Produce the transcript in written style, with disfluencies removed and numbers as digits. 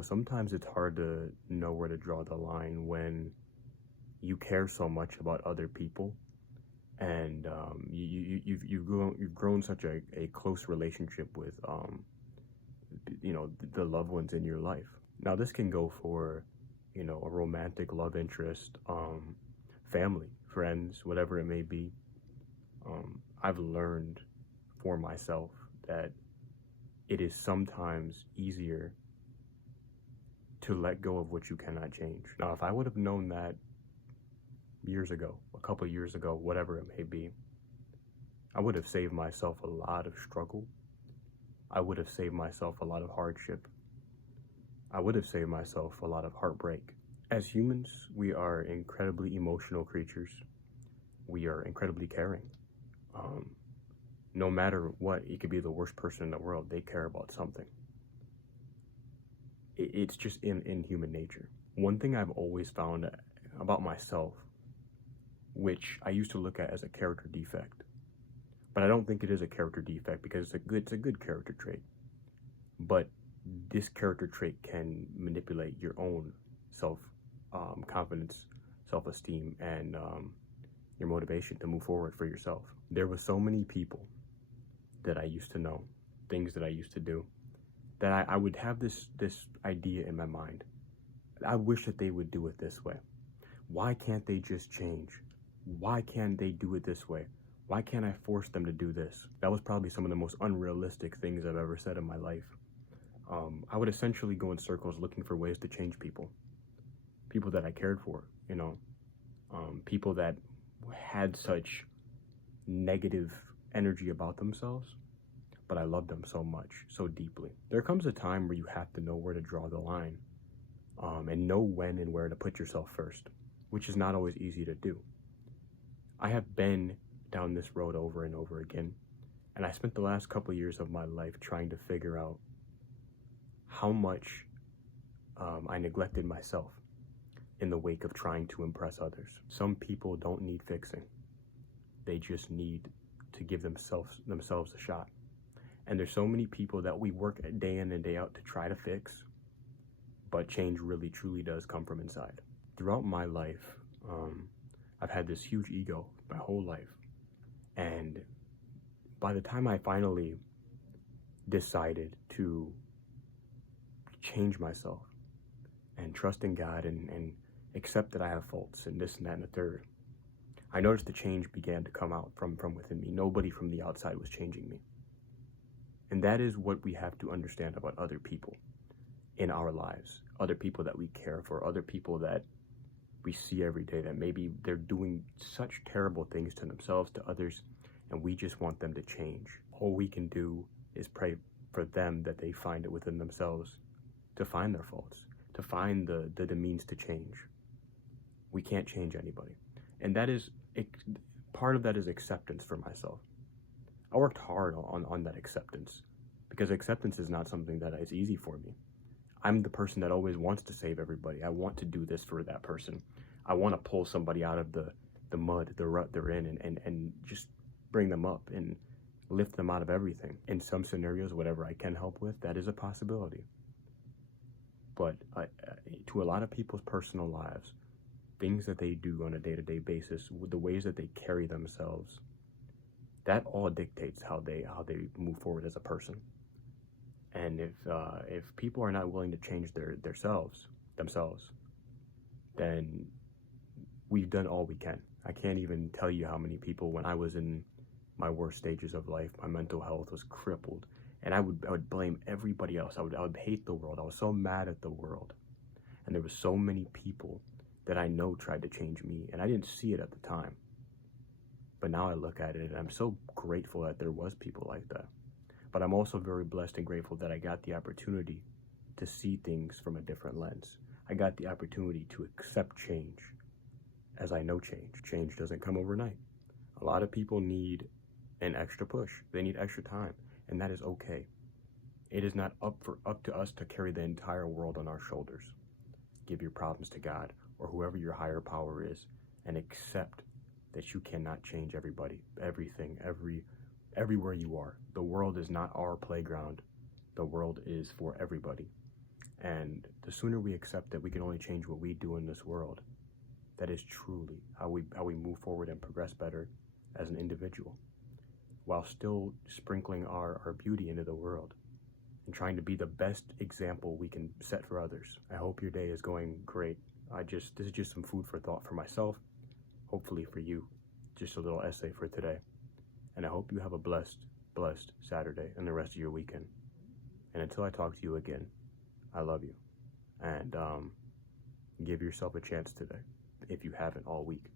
sometimes it's hard to know where to draw the line when you care so much about other people, and you've grown such a close relationship with the loved ones in your life. Now this can go for a romantic love interest, family, friends, whatever it may be. I've learned for myself that it is sometimes easier to let go of what you cannot change. Now, if I would have known that years ago, a couple years ago, whatever it may be, I would have saved myself a lot of struggle. I would have saved myself a lot of hardship. I would have saved myself a lot of heartbreak. As humans, we are incredibly emotional creatures. We are incredibly caring. No matter what, it could be the worst person in the world, they care about something. It's just in human nature. One thing I've always found about myself, which I used to look at as a character defect, but I don't think it is a character defect because it's a good character trait. But this character trait can manipulate your own self confidence, self-esteem, and your motivation to move forward for yourself. There were so many people that I used to know, things that I used to do, that I would have this idea in my mind. I wish that they would do it this way. Why can't they just change? Why can't they do it this way? Why can't I force them to do this? That was probably some of the most unrealistic things I've ever said in my life. I would essentially go in circles looking for ways to change people that I cared for, people that had such negative energy about themselves, but I loved them so much, so deeply. There comes a time where you have to know where to draw the line, and know when and where to put yourself first, which is not always easy to do. I have been down this road over and over again, and I spent the last couple of years of my life trying to figure out how much I neglected myself in the wake of trying to impress others. Some people don't need fixing. They just need to give themselves a shot. And there's so many people that we work day in and day out to try to fix, but change really truly does come from inside. Throughout my life, I've had this huge ego my whole life. And by the time I finally decided to change myself and trust in God and accept that I have faults and this and that and the third, I noticed the change began to come out from within me. Nobody from the outside was changing me. And that is what we have to understand about other people in our lives, other people that we care for, other people that we see every day that maybe they're doing such terrible things to themselves, to others, and we just want them to change. All we can do is pray for them that they find it within themselves to find their faults, to find the means to change. We can't change anybody. And that is, part of that is acceptance for myself. I worked hard on that acceptance, because acceptance is not something that is easy for me. I'm the person that always wants to save everybody. I want to do this for that person. I want to pull somebody out of the mud, the rut they're in, and just bring them up and lift them out of everything. In some scenarios, whatever I can help with, that is a possibility. But to a lot of people's personal lives, things that they do on a day-to-day basis, the ways that they carry themselves, that all dictates how they move forward as a person. And if people are not willing to change themselves, then we've done all we can. I can't even tell you how many people, when I was in my worst stages of life, my mental health was crippled, and I would blame everybody else. I would hate the world. I was so mad at the world, and there were so many people that I know tried to change me, and I didn't see it at the time. But now I look at it, and I'm so grateful that there was people like that. But I'm also very blessed and grateful that I got the opportunity to see things from a different lens. I got the opportunity to accept change, as I know change. Change doesn't come overnight. A lot of people need an extra push. They need extra time, and that is okay. It is not up to us to carry the entire world on our shoulders. Give your problems to God or whoever your higher power is, and accept that you cannot change everybody, everything, everywhere you are. The world is not our playground. The world is for everybody. And the sooner we accept that we can only change what we do in this world, that is truly how we move forward and progress better as an individual, while still sprinkling our beauty into the world and trying to be the best example we can set for others. I hope your day is going great. This is just some food for thought for myself, hopefully for you. Just a little essay for today. And I hope you have a blessed Saturday and the rest of your weekend. And until I talk to you again, I love you. And give yourself a chance today, if you haven't all week.